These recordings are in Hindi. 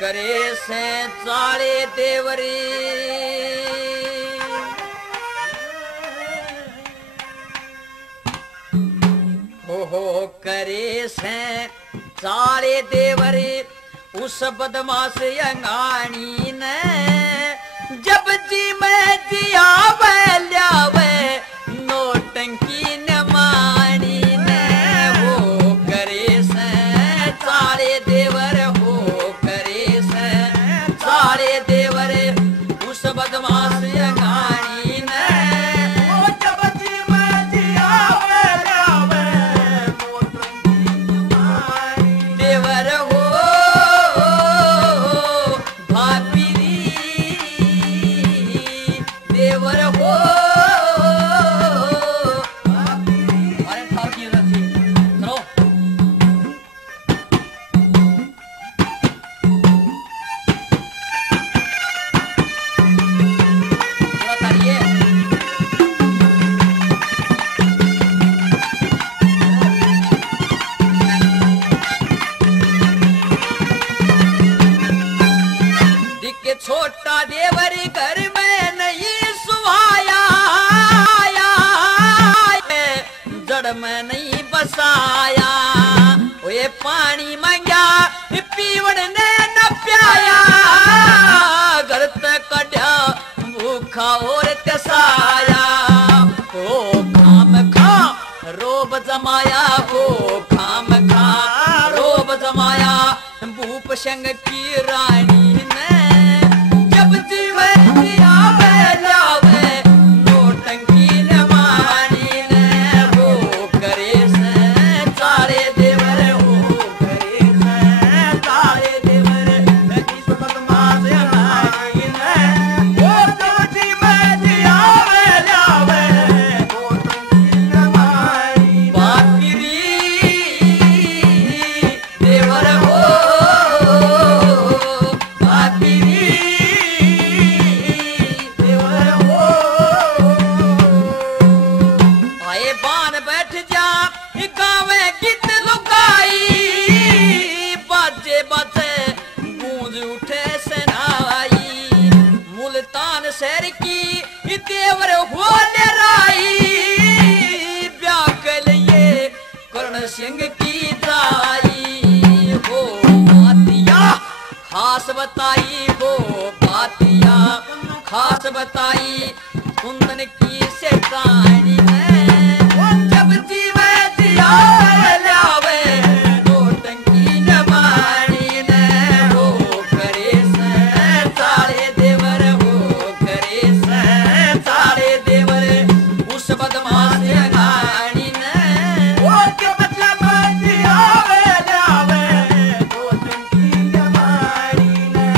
करे से चाले देवरी हो करे से चाले देवरी उस बदमाश अंगानी ने जब जी मैं जिया ल्यावे नोटंकी न मानी ने हो करे से चाले देवर हो करे से चाले देवर उस बदमाश अंगानी ने जब जी मैं जिया ल्यावे नोटंकी न मानी देवर हो देवर हो अरे ठाकी रथी चलो थोड़ा तारिए दिखे छोटा देवरी घर में नहीं सुहाया जड़ में नहीं बसाया ये पानी मांगा पीवड़ ने न प्याया घर तक कढ़ा भूखा और तसाया ओ खाम खा रोब जमाया हो खाम खा रोब जमाया भूप संग की रानी ने जब जीवे जिया ल्यावे नोटंकी न मानी ने हो करे से चाले देवर हो करे से चाले देवर इस बदमाश अंगानी ने हो जब जीवे जिया ल्यावे नोटंकी न मानी बाकरी देवर हो शहर की देवर हो राई ब्याह के लिए कर्ण सिंह की दाई हो बातिया खास बताई हो बातिया खास बताई कुंदन की से कहानी जब जीवे जिया ल्यावे नोटंकी न मानी ने हो करे से चाले देवर उस बदमाश अंगानी ने वो के मतलब जिया ल्यावे नोटंकी न मानी ने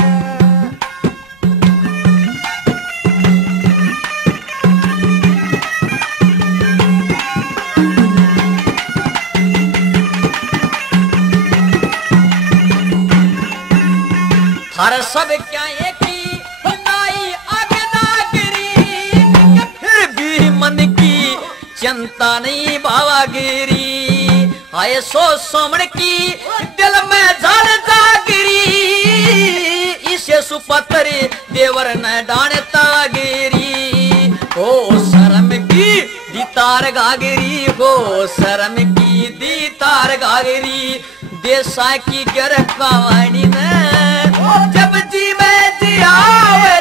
हर सब क्या एक ही बनाई अगनागिरी फिर भी मन की चिंता नहीं भावागिरी आए सो सोमण की दिल में जान जागिरी इसे सुपत्र देवर न डांटता गिरी हो शर्म की दीतार गागिरी हो शर्म की दीतार गागिरी देसा की गर कहानी में जब जीवे जिया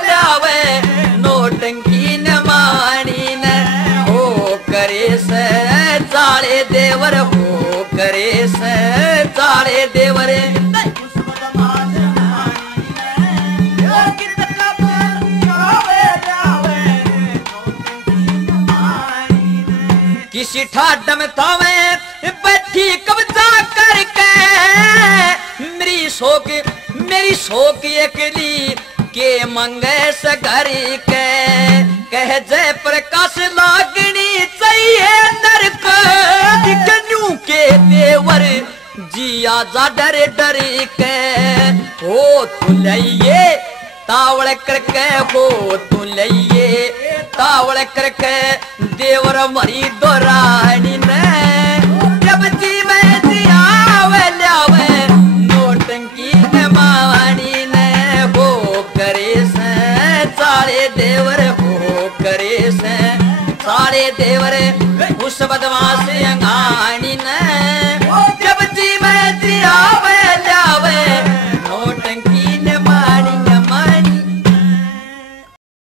ल्यावे नोटंकी न मानी न हो करे से चाले देवर हो करे से चाले देवर किसी ठाड में थावे बैठी कब्जा करके मेरी शोक एकली के मंगे से घर के कह जय प्रकाश लागनी चाहिए नरक दिखनू के देवर जिया जा डर डर के हो तुलइये तावड़ करके हो तुलइये तावड़ करके देवर मरी दोरानी ने जब जी में जिया ल्यावे नोटंकी न मानी सारे देवर हो करे से सारे देवर उस बदमाश अंगाए